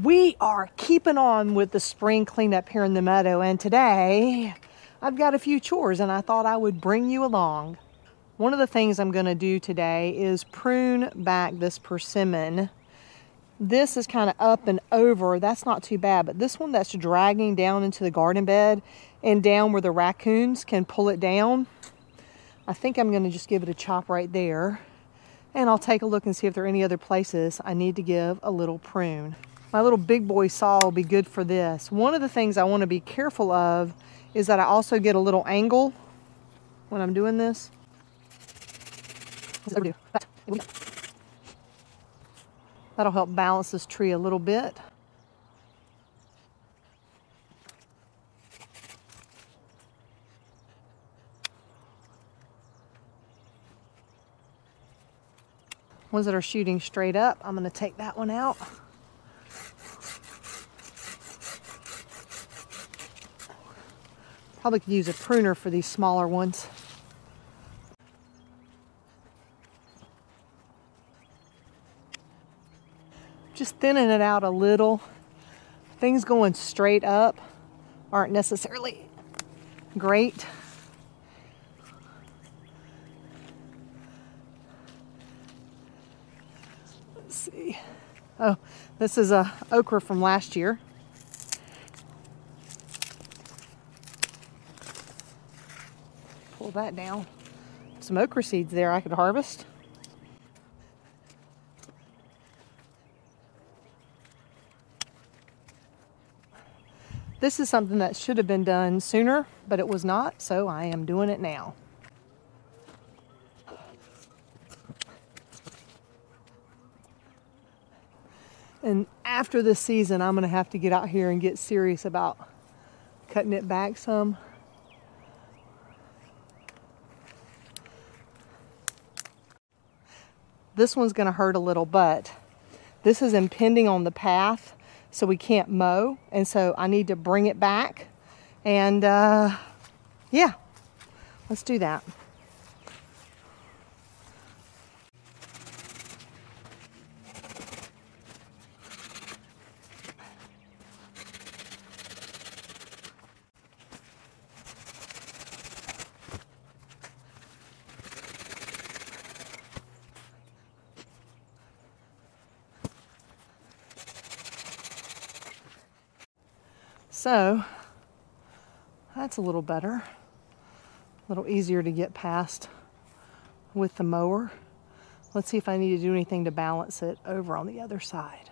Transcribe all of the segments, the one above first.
We are keeping on with the spring cleanup here in the meadow, and today I've got a few chores and I thought I would bring you along. One of the things I'm going to do today is prune back this persimmon. This is kind of up and over, that's not too bad, but this one that's dragging down into the garden bed and down where the raccoons can pull it down, I think I'm going to just give it a chop right there, and I'll take a look and see if there are any other places I need to give a little prune. My little big boy saw will be good for this. One of the things I want to be careful of is that I also get a little angle when I'm doing this. That'll help balance this tree a little bit. Ones that are shooting straight up, I'm going to take that one out. Probably could use a pruner for these smaller ones. Just thinning it out a little. Things going straight up aren't necessarily great. Let's see. Oh, this is a okra from last year. Pull that down. Some okra seeds there I could harvest. This is something that should have been done sooner, but it was not, so I am doing it now. And after this season, I'm going to have to get out here and get serious about cutting it back some. This one's going to hurt a little, but this is impinging on the path, so we can't mow, and so I need to bring it back, and yeah, let's do that. So that's a little better, a little easier to get past with the mower. Let's see if I need to do anything to balance it over on the other side.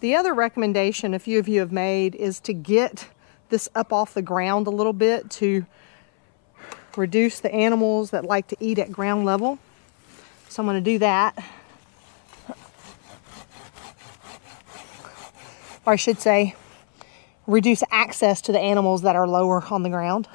The other recommendation a few of you have made is to get this up off the ground a little bit to reduce the animals that like to eat at ground level. So I'm going to do that. Or I should say, reduce access to the animals that are lower on the ground.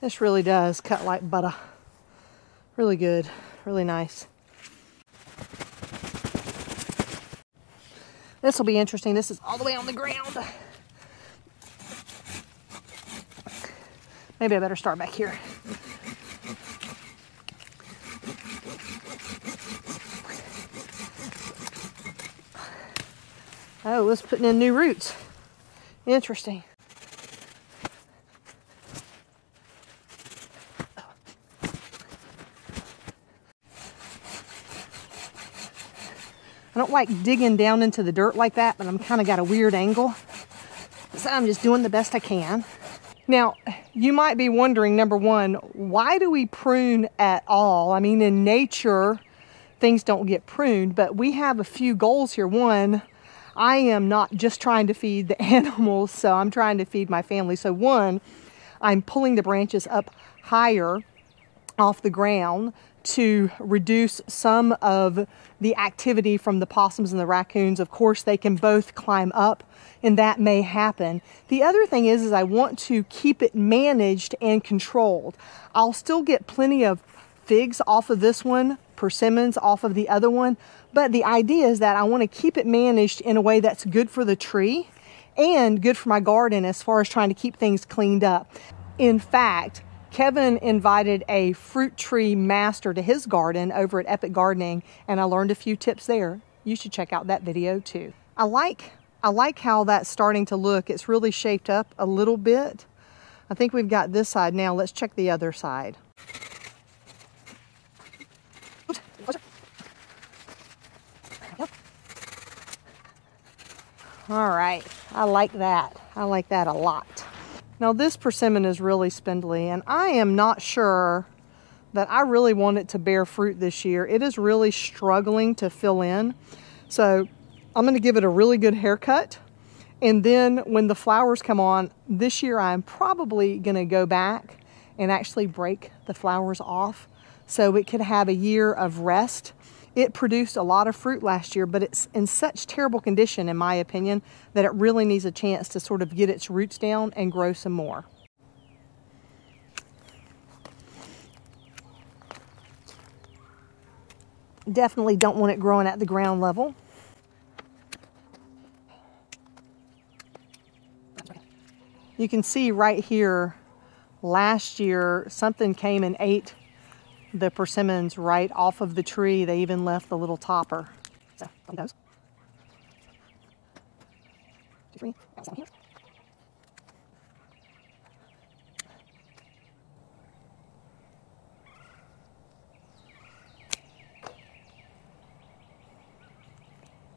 This really does cut like butter. Really good, really nice. This will be interesting. This is all the way on the ground. Maybe I better start back here. Oh, it's putting in new roots. Interesting. I don't like digging down into the dirt like that, but I'm kind of got a weird angle. So I'm just doing the best I can. Now, you might be wondering, number one, why do we prune at all? I mean, in nature, things don't get pruned, but we have a few goals here. One, I am not just trying to feed the animals, so I'm trying to feed my family. So one, I'm pulling the branches up higher off the ground to reduce some of the activity from the possums and the raccoons. Of course, they can both climb up, and that may happen. The other thing is I want to keep it managed and controlled. I'll still get plenty of figs off of this one, persimmons off of the other one, but the idea is that I want to keep it managed in a way that's good for the tree and good for my garden as far as trying to keep things cleaned up. In fact, Kevin invited a fruit tree master to his garden over at Epic Gardening, and I learned a few tips there. You should check out that video too. I like how that's starting to look. It's really shaped up a little bit. I think we've got this side now. Let's check the other side. All right, I like that. I like that a lot. Now this persimmon is really spindly, and I am not sure that I really want it to bear fruit this year. It is really struggling to fill in. So I'm gonna give it a really good haircut. And then when the flowers come on, this year I'm probably gonna go back and actually break the flowers off so it could have a year of rest. It produced a lot of fruit last year, but it's in such terrible condition, in my opinion, that it really needs a chance to sort of get its roots down and grow some more. Definitely don't want it growing at the ground level. You can see right here, last year, something came and ate the persimmons right off of the tree. They even left the little topper. So, those. 2, 3, got some here.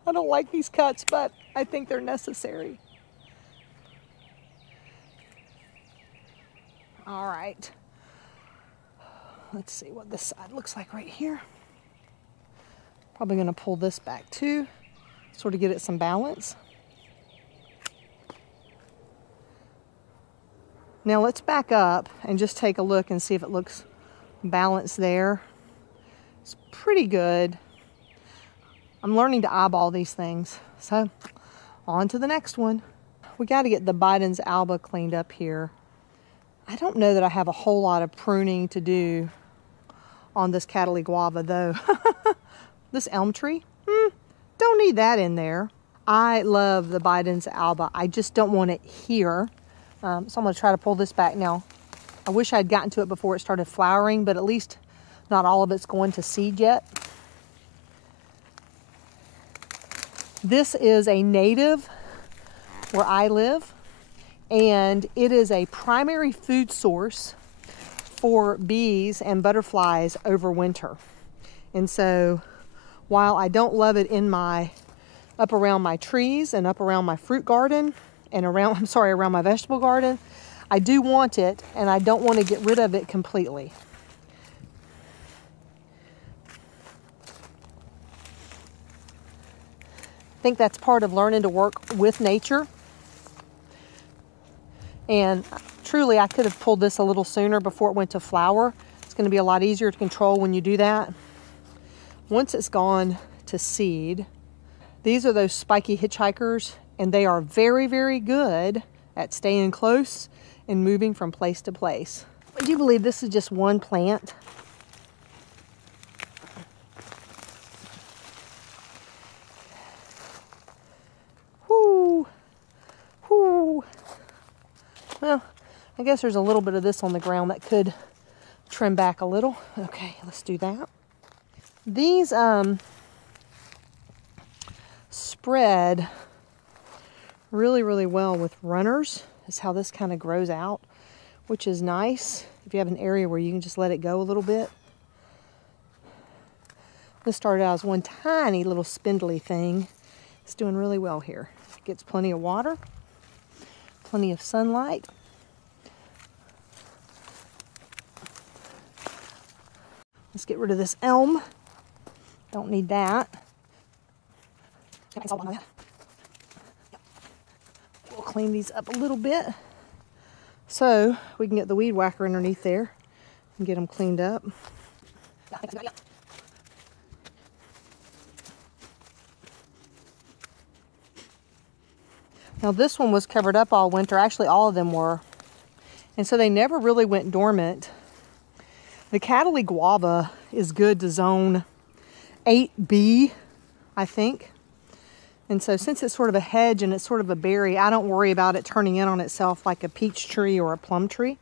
I don't like these cuts, but I think they're necessary. All right. Let's see what this side looks like right here. Probably gonna pull this back too, sort of get it some balance. Now let's back up and just take a look and see if it looks balanced there. It's pretty good. I'm learning to eyeball these things. So on to the next one. We got to get the Biden's alba cleaned up here. I don't know that I have a whole lot of pruning to do on this Cataly guava though. This elm tree, don't need that in there. I love the Biden's alba. I just don't want it here. So I'm gonna try to pull this back now. I wish I'd gotten to it before it started flowering, but at least not all of it's going to seed yet. This is a native where I live, and it is a primary food source for bees and butterflies over winter. And so while I don't love it in up around my trees and up around my fruit garden and around my vegetable garden, I do want it, and I don't want to get rid of it completely. I think that's part of learning to work with nature. And truly, I could have pulled this a little sooner before it went to flower. It's going to be a lot easier to control when you do that. Once it's gone to seed, these are those spiky hitchhikers, and they are very, very good at staying close and moving from place to place. Would you believe this is just one plant? Whoo, whoo. Well, I guess there's a little bit of this on the ground that could trim back a little. Okay, let's do that. These spread really, really well with runners. Is how this kind of grows out, which is nice if you have an area where you can just let it go a little bit. This started out as one tiny little spindly thing. It's doing really well here. It gets plenty of water, plenty of sunlight. Let's get rid of this elm. Don't need that. We'll clean these up a little bit so we can get the weed whacker underneath there and get them cleaned up. Now this one was covered up all winter. Actually, all of them were. And so they never really went dormant. The Cataly guava is good to zone 8B, I think. And so since it's sort of a hedge and it's sort of a berry, I don't worry about it turning in on itself like a peach tree or a plum tree.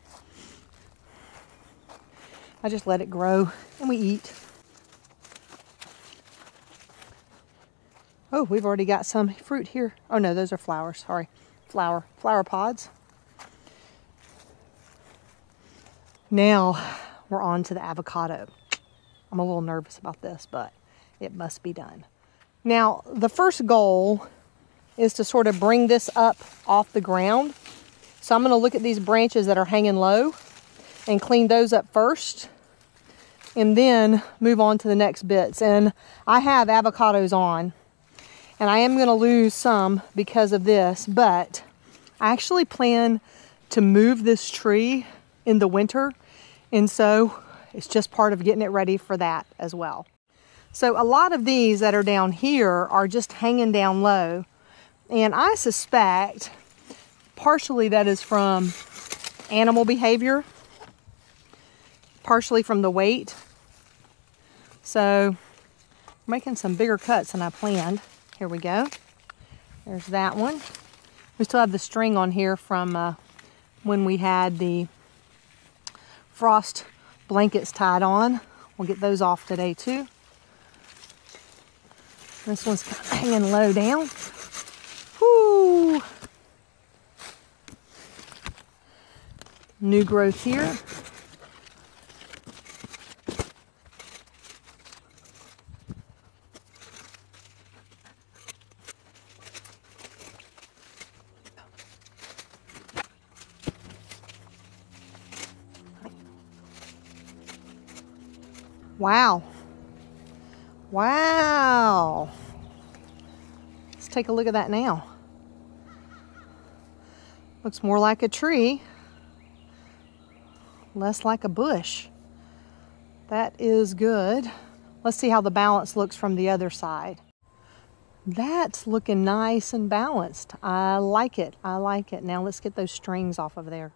I just let it grow and we eat. Oh, we've already got some fruit here. Oh no, those are flowers, sorry. Flower pods. Now we're on to the avocado. I'm a little nervous about this, but it must be done. Now, the first goal is to sort of bring this up off the ground. So I'm going to look at these branches that are hanging low and clean those up first, and then move on to the next bits. And I have avocados on, and I am going to lose some because of this, but I actually plan to move this tree in the winter, and so it's just part of getting it ready for that as well. So a lot of these that are down here are just hanging down low, and I suspect partially that is from animal behavior, partially from the weight. So making some bigger cuts than I planned. Here we go. There's that one. We still have the string on here from when we had the frost blankets tied on. We'll get those off today too. This one's hanging low down. Whoo! New growth here. Wow. Wow. Let's take a look at that now. Looks more like a tree, less like a bush. That is good. Let's see how the balance looks from the other side. That's looking nice and balanced. I like it. I like it. Now let's get those strings off of there.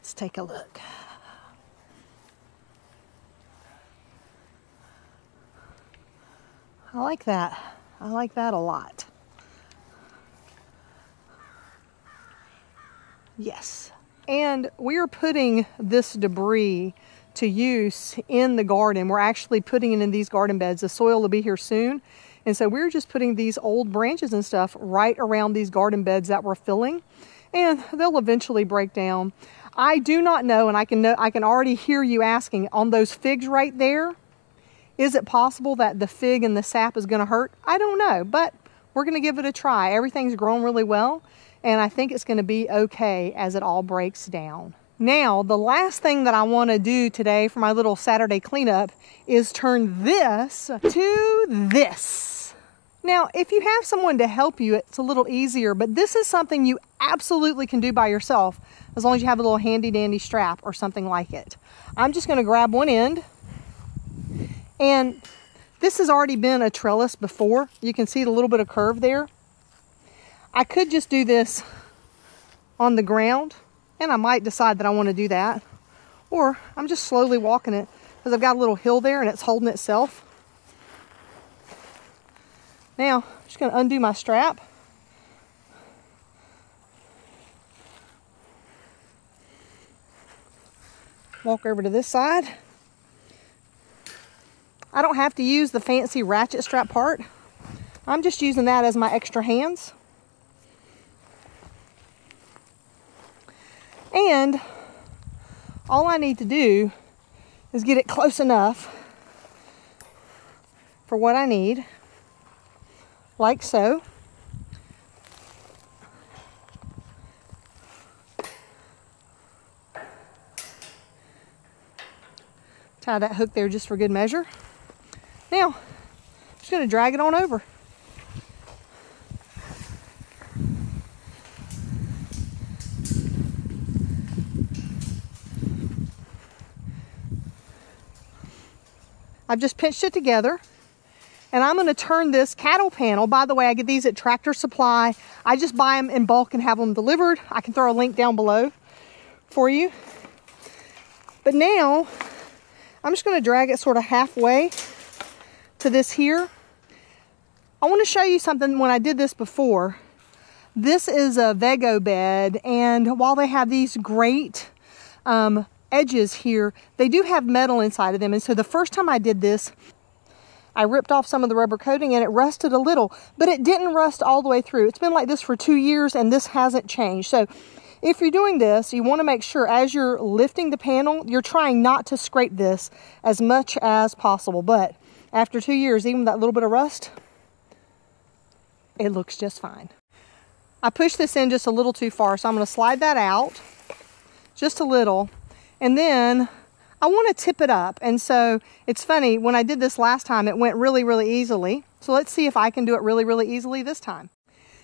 Let's take a look. I like that. I like that a lot. Yes. And we are putting this debris to use in the garden. We're actually putting it in these garden beds. The soil will be here soon. And so we're just putting these old branches and stuff right around these garden beds that we're filling, and they'll eventually break down. I do not know, and I can already hear you asking, on those figs right there, is it possible that the fig and the sap is going to hurt? I don't know, but we're going to give it a try. Everything's grown really well, and I think it's going to be okay as it all breaks down. Now, the last thing that I want to do today for my little Saturday cleanup is turn this to this. Now, if you have someone to help you, it's a little easier, but this is something you absolutely can do by yourself as long as you have a little handy dandy strap or something like it. I'm just going to grab one end, and this has already been a trellis before. You can see the little bit of curve there. I could just do this on the ground, and I might decide that I want to do that, or I'm just slowly walking it because I've got a little hill there and it's holding itself. Now, I'm just going to undo my strap. Walk over to this side. I don't have to use the fancy ratchet strap part. I'm just using that as my extra hands. And all I need to do is get it close enough for what I need, like so. Tie that hook there just for good measure. Now, I'm just going to drag it on over. I've just pinched it together, and I'm going to turn this cattle panel. By the way, I get these at Tractor Supply. I just buy them in bulk and have them delivered. I can throw a link down below for you. But now, I'm just going to drag it sort of halfway to this here. I want to show you something when I did this before. This is a Vego bed, and while they have these great edges here, they do have metal inside of them. And so the first time I did this, I ripped off some of the rubber coating and it rusted a little, but it didn't rust all the way through. It's been like this for 2 years and this hasn't changed. So if you're doing this, you want to make sure as you're lifting the panel, you're trying not to scrape this as much as possible. But after 2 years, even that little bit of rust, it looks just fine. I pushed this in just a little too far, so I'm going to slide that out just a little. And then I want to tip it up. And so it's funny, when I did this last time, it went really, really easily. So let's see if I can do it really, really easily this time.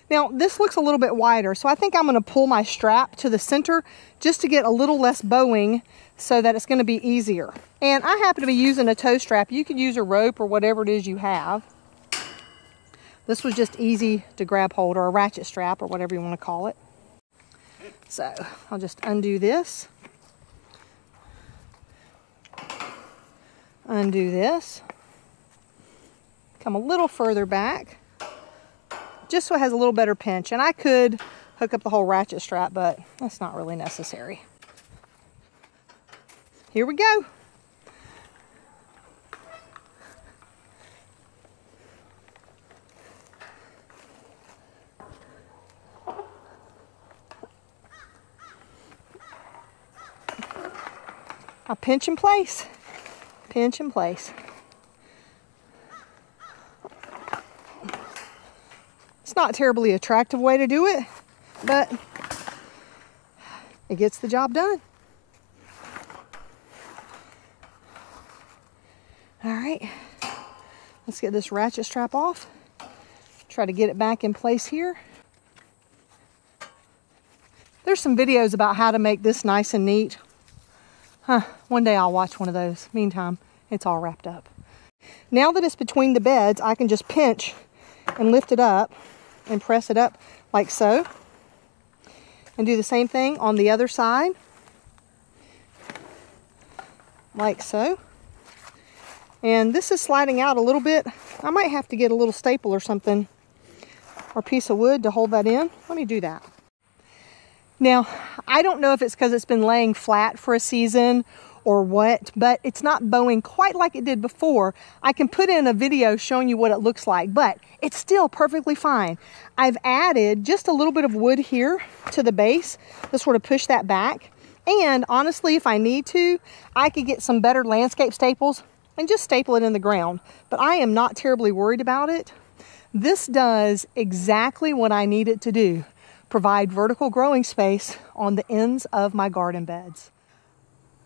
Now, this looks a little bit wider, so I think I'm going to pull my strap to the center just to get a little less bowing so that it's going to be easier. And I happen to be using a toe strap. You could use a rope or whatever it is you have. This was just easy to grab hold, or a ratchet strap or whatever you want to call it. So I'll just undo this. Undo this. Come a little further back, just so it has a little better pinch. And I could hook up the whole ratchet strap, but that's not really necessary. Here we go. I'll pinch in place. Pinch in place. It's not a terribly attractive way to do it, but it gets the job done. All right, let's get this ratchet strap off. Try to get it back in place here. There's some videos about how to make this nice and neat. One day I'll watch one of those. Meantime, it's all wrapped up. Now that it's between the beds, I can just pinch and lift it up and press it up like so. And do the same thing on the other side. Like so. And this is sliding out a little bit. I might have to get a little staple or something, or piece of wood to hold that in. Let me do that. Now, I don't know if it's because it's been laying flat for a season or what, but it's not bowing quite like it did before. I can put in a video showing you what it looks like, but it's still perfectly fine. I've added just a little bit of wood here to the base to sort of push that back. And honestly, if I need to, I could get some better landscape staples and just staple it in the ground. But I am not terribly worried about it. This does exactly what I need it to do. Provide vertical growing space on the ends of my garden beds.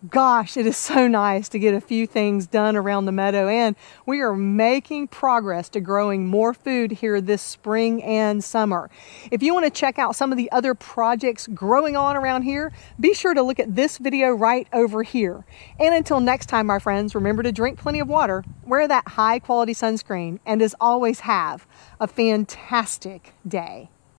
Gosh, it is so nice to get a few things done around the meadow, and we are making progress to growing more food here this spring and summer. If you want to check out some of the other projects growing on around here, be sure to look at this video right over here. And until next time, my friends, remember to drink plenty of water, wear that high quality sunscreen, and as always, have a fantastic day.